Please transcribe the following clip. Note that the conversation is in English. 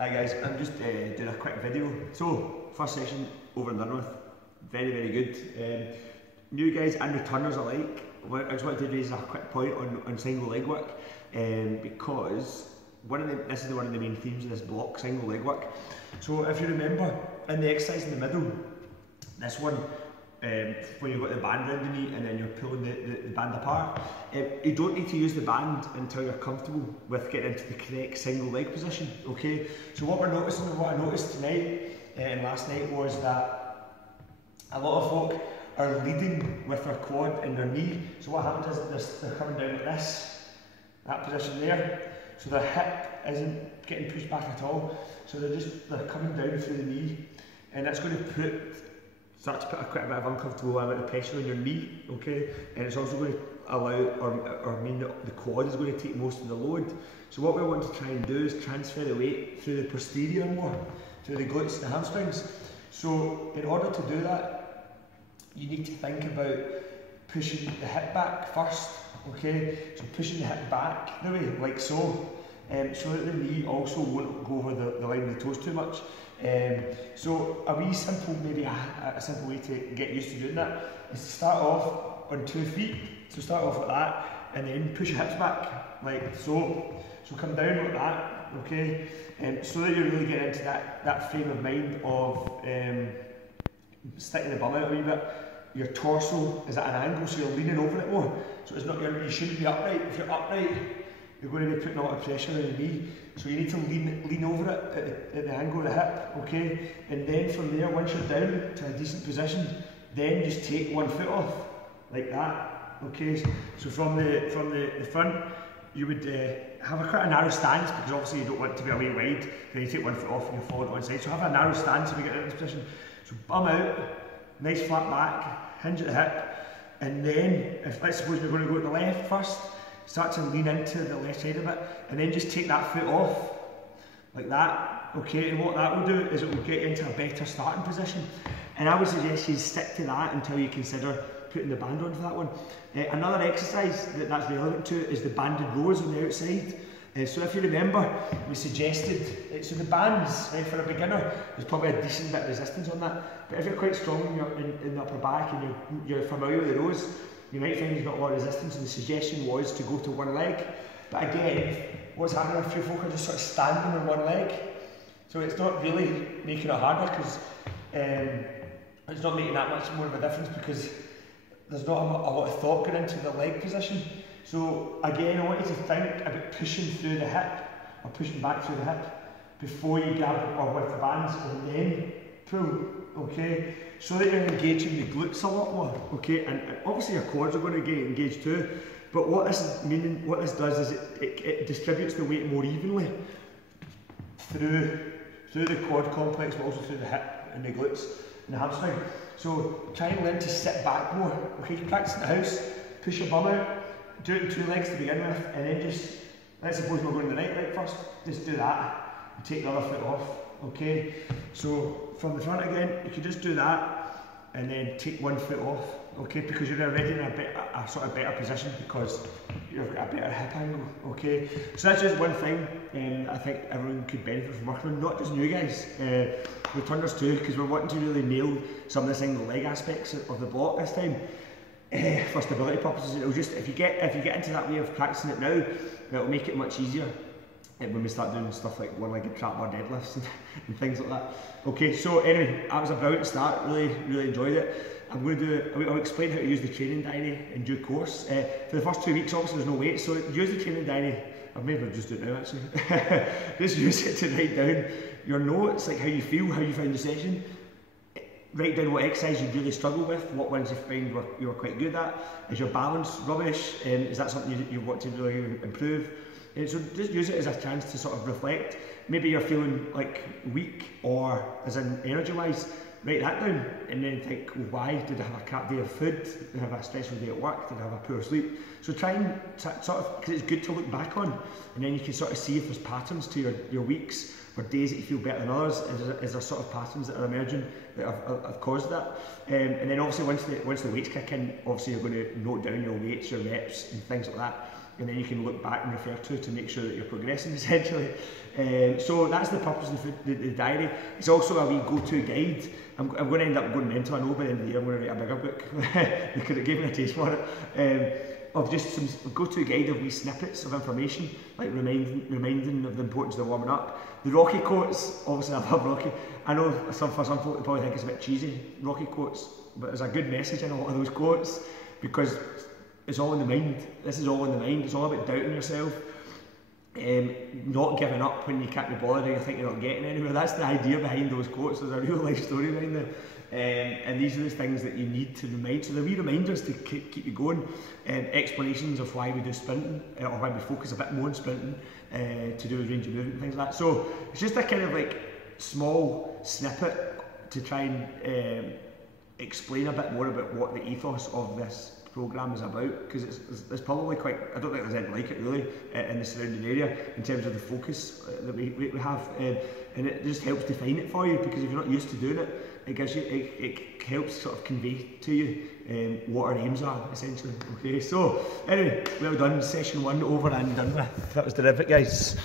Hi guys, I'm just doing a quick video. So, first session over and done with. Very, very good. New guys and returners alike, I just wanted to raise a quick point on single leg work because this is one of the main themes of this block, single leg work. So if you remember, in the exercise in the middle, this one, when you've got the band around the knee and then you're pulling the band apart, you don't need to use the band until you're comfortable with getting into the correct single leg position, okay? So what we're noticing, and what I noticed tonight and last night, was that a lot of folk are leading with their quad and their knee. So what happens is they're coming down like this, that position there, so their hip isn't getting pushed back at all, so they're coming down through the knee, and that's going to start to put quite a bit of uncomfortable amount of pressure on your knee, okay? And it's also going to allow or mean that the quad is going to take most of the load. So what we want to try and do is transfer the weight through the posterior more, through the glutes and the hamstrings. So in order to do that, you need to think about pushing the hip back first, okay? So pushing the hip back the way, like so, so that the knee also won't go over the line of the toes too much. So a wee simple, maybe a simple way to get used to doing that is to start off on 2 feet. So start off like that and then push your hips back like so. So come down like that, okay? So that you really get into that frame of mind of sticking the bum out a wee bit. Your torso is at an angle, so you're leaning over it more. So it's not you shouldn't be upright. If you're upright, you're going to be putting a lot of pressure on the knee. So you need to lean over it at the angle of the hip, okay? And then from there, once you're down to a decent position, then just take 1 foot off, like that, okay? So from the front, you would have quite a narrow stance, because obviously you don't want to be away wide, then you take 1 foot off and you're falling to one side. So have a narrow stance if you get into this position. So bum out, nice flat back, hinge at the hip, and then, let's suppose we're going to go to the left first, start to lean into the left side of it, and then just take that foot off, like that, okay? And what that will do is it will get you into a better starting position. And I would suggest you stick to that until you consider putting the band on for that one. Another exercise that's relevant to it is the banded rows on the outside. So if you remember, we suggested, so the bands, for a beginner, there's probably a decent bit of resistance on that. But if you're quite strong in the upper back and you're familiar with the rows, you might find there's not a lot of resistance, and the suggestion was to go to one leg. But again, what's happening if your folk are just sort of standing on one leg? So it's not really making it harder, because it's not making that much more of a difference, because there's not a lot of thought going into the leg position. So again, I want you to think about pushing through the hip, or pushing back through the hip, before you grab or with the bands, and then pull, okay? So that you're engaging the glutes a lot more, okay? And obviously your quads are going to get engaged too, but what this does is it distributes the weight more evenly through the quad complex, but also through the hip and the glutes and the hamstring. So try and learn to sit back more, okay? You practice in the house, push your bum out, do it in 2 legs to begin with, and then just, let's suppose we're going to the right leg first, just do that, and take the other foot off, okay? So from the front again, you can just do that, and then take 1 foot off, okay? Because you're already in a sort of better position, because you've got a better hip angle, okay? So that's just one thing I think everyone could benefit from working on, not just new guys, returners too, because we're wanting to really nail some of the single leg aspects of the block this time. For stability purposes, it'll just, if you get into that way of practicing it now, it'll make it much easier when we start doing stuff like one-legged trap bar deadlifts and things like that. Okay, so anyway, that was a brilliant start. Really enjoyed it. I'll explain how to use the training diary in due course. For the first 2 weeks, obviously there's no weight, so use the training diary. I've maybe just do it now actually. Just use it to write down your notes, like how you feel, how you found the session. Write down what exercise you really struggle with, what ones you find you're quite good at. Is your balance rubbish? Is that something you want to really improve? So just use it as a chance to sort of reflect. Maybe you're feeling like weak, or as in energy wise, write that down and then think, well, why? Did I have a crap day of food? Did I have a stressful day at work? Did I have a poor sleep? So try and sort of, because it's good to look back on, and then you can sort of see if there's patterns to your weeks, or days that you feel better than others. Is there sort of patterns that are emerging that have caused that? And then obviously once the weights kick in, obviously you're going to note down your weights, your reps and things like that. and then you can look back and refer to make sure that you're progressing essentially. So that's the purpose of the diary. It's also a wee go-to guide. I'm going to end up going mental, I know, by the end of the year I'm going to write a bigger book because it gave me a taste for it. Of just some go-to guide of wee snippets of information, like reminding of the importance of warming up. The Rocky quotes, obviously I love Rocky. I know for some folk they probably think it's a bit cheesy, Rocky quotes, but there's a good message in a lot of those quotes because it's all in the mind. This is all in the mind. It's all about doubting yourself, not giving up when you can't be bothered or you think you're not getting anywhere. That's the idea behind those quotes. There's a real life story behind them. And these are the things that you need to remind. So they're wee reminders to keep you going. Explanations of why we do sprinting, or why we focus a bit more on sprinting, to do with range of movement and things like that. So it's just a kind of like small snippet to try and explain a bit more about what the ethos of this programme is about, because it's probably quite, I don't think there's anything like it really in the surrounding area in terms of the focus that we have, and it just helps define it for you, because if you're not used to doing it, it gives you, it helps sort of convey to you what our aims are essentially. Okay, so anyway, well done, session 1 over and done with. That was terrific, guys.